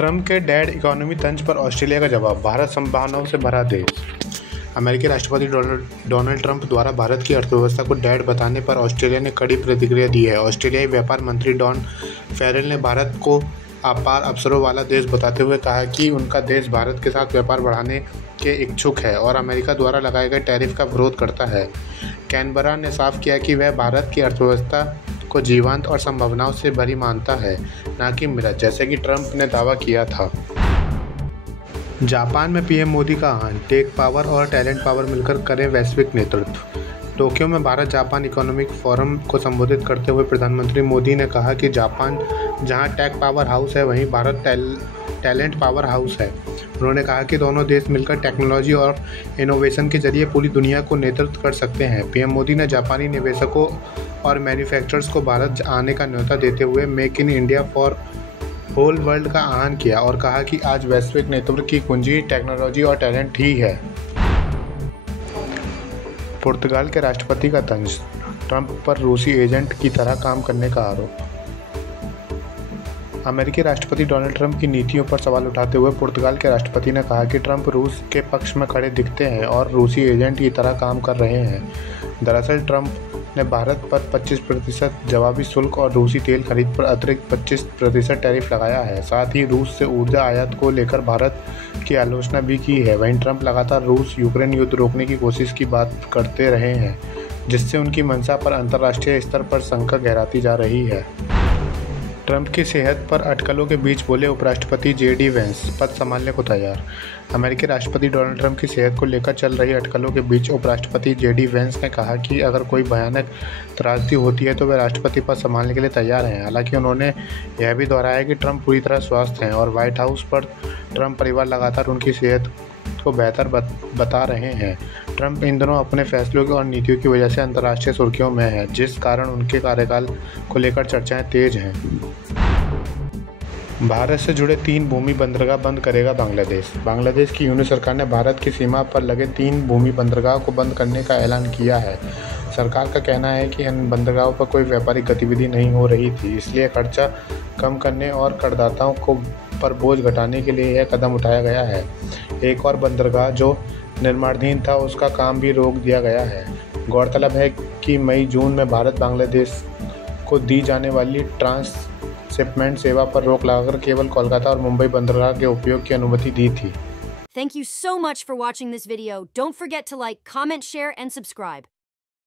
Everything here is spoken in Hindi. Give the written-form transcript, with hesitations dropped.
ट्रंप के डेड इकोनॉमी तंज पर ऑस्ट्रेलिया का जवाब, भारत संभावनाओं से भरा देश। अमेरिकी राष्ट्रपति डोनाल्ड ट्रंप द्वारा भारत की अर्थव्यवस्था को डेड बताने पर ऑस्ट्रेलिया ने कड़ी प्रतिक्रिया दी है। ऑस्ट्रेलियाई व्यापार मंत्री डॉन फेरेल ने भारत को अपार अवसरों वाला देश बताते हुए कहा कि उनका देश भारत के साथ व्यापार बढ़ाने के इच्छुक है और अमेरिका द्वारा लगाए गए टैरिफ का विरोध करता है। कैनबरा ने साफ किया कि वह भारत की अर्थव्यवस्था को जीवंत और संभावनाओं से भरी मानता है, न कि मृत, जैसे कि ट्रंप ने दावा किया था। जापान में पीएम मोदी का आह्वान, टेक पावर और टैलेंट पावर मिलकर करें वैश्विक नेतृत्व। टोक्यो में भारत जापान इकोनॉमिक फोरम को संबोधित करते हुए प्रधानमंत्री मोदी ने कहा कि जापान जहां टेक पावर हाउस है, वहीं भारत टैलेंट पावर हाउस है। उन्होंने कहा कि दोनों देश मिलकर टेक्नोलॉजी और इनोवेशन के जरिए पूरी दुनिया को नेतृत्व कर सकते हैं। पीएम मोदी ने जापानी निवेशकों और मैन्युफैक्चरर्स को भारत आने का न्योता देते हुए make in India for whole world का आह्वान किया और कहा कि आज वैश्विक नेतृत्व की कुंजी टेक्नोलॉजी और टैलेंट ही है। पुर्तगाल के राष्ट्रपति का तंज, ट्रंप पर रूसी एजेंट की तरह काम करने का आरोप। अमेरिकी राष्ट्रपति डोनाल्ड ट्रंप की नीतियों पर सवाल उठाते हुए पुर्तगाल के राष्ट्रपति ने कहा कि ट्रंप रूस के पक्ष में खड़े दिखते हैं और रूसी एजेंट की तरह काम कर रहे हैं। दरअसल ट्रंप ने भारत पर 25% जवाबी शुल्क और रूसी तेल खरीद पर अतिरिक्त 25% टैरिफ लगाया है। साथ ही रूस से ऊर्जा आयात को लेकर भारत की आलोचना भी की है। वहीं ट्रंप लगातार रूस यूक्रेन युद्ध रोकने की कोशिश की बात करते रहे हैं, जिससे उनकी मंशा पर अंतर्राष्ट्रीय स्तर पर शंका गहराती जा रही है। ट्रंप की सेहत पर अटकलों के बीच बोले उपराष्ट्रपति जेडी वेंस, पद संभालने को तैयार। अमेरिकी राष्ट्रपति डोनाल्ड ट्रंप की सेहत को लेकर चल रही अटकलों के बीच उपराष्ट्रपति जेडी वेंस ने कहा कि अगर कोई भयानक त्रासदी होती है तो वे राष्ट्रपति पद संभालने के लिए तैयार हैं। हालांकि उन्होंने यह भी दोहराया कि ट्रंप पूरी तरह स्वस्थ हैं और व्हाइट हाउस पर ट्रंप परिवार लगातार उनकी सेहत को बेहतर बता रहे हैं। ट्रंप इन दिनों अपने फैसलों और नीतियों की वजह से अंतर्राष्ट्रीय सुर्खियों में है, जिस कारण उनके कार्यकाल को लेकर चर्चाएं तेज हैं। भारत से जुड़े 3 भूमि बंदरगाह बंद करेगा बांग्लादेश। बांग्लादेश की यूनियन सरकार ने भारत की सीमा पर लगे 3 भूमि बंदरगाह को बंद करने का ऐलान किया है। सरकार का कहना है कि इन बंदरगाहों पर कोई व्यापारिक गतिविधि नहीं हो रही थी, इसलिए खर्चा कम करने और करदाताओं को पर बोझ घटाने के लिए यह कदम उठाया गया है। एक और बंदरगाह जो निर्माणाधीन था, उसका काम भी रोक दिया गया है। गौरतलब है कि मई जून में भारत बांग्लादेश को दी जाने वाली ट्रांसशिपमेंट सेवा पर रोक लगाकर केवल कोलकाता और मुंबई बंदरगाह के उपयोग की अनुमति दी थी। Thank you so much for watching this video. Don't forget to like, comment, share, and subscribe.